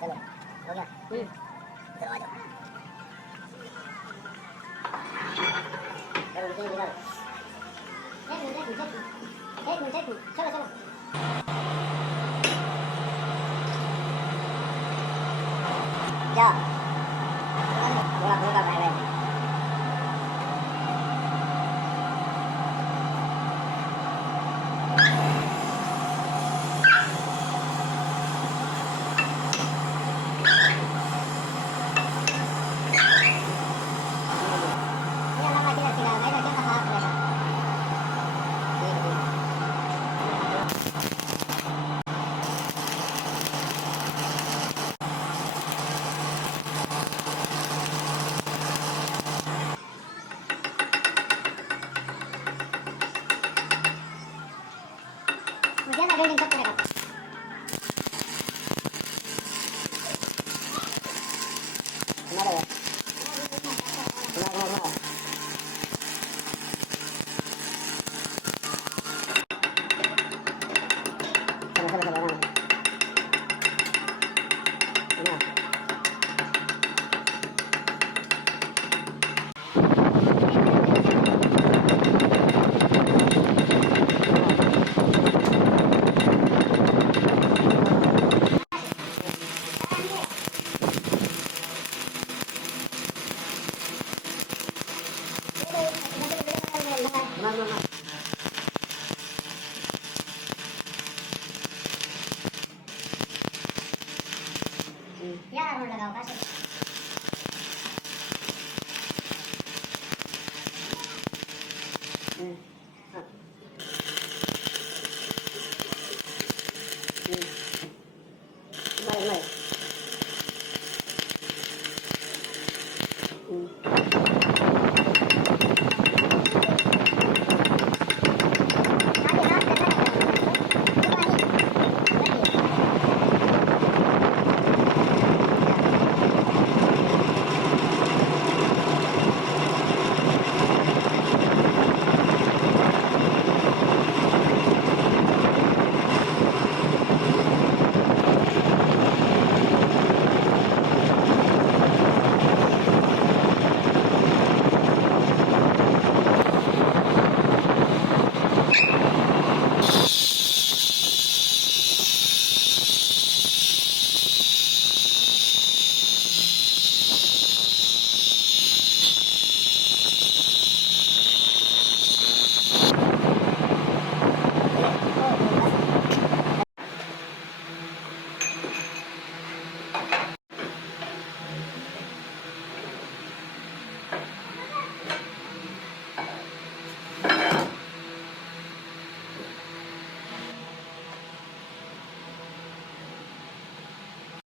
चलो हो गया। चलो आ जाओ। चलो निकल निकल। एक मिनट चलो चलो। क्या थोड़ा थोड़ा भाई मुझे ना वेल्डिंग कब करेगा। तुम्हारा तुम्हारा चलो चलो चलो ना ना यार रोड लगाओ कैसे। हाँ मारे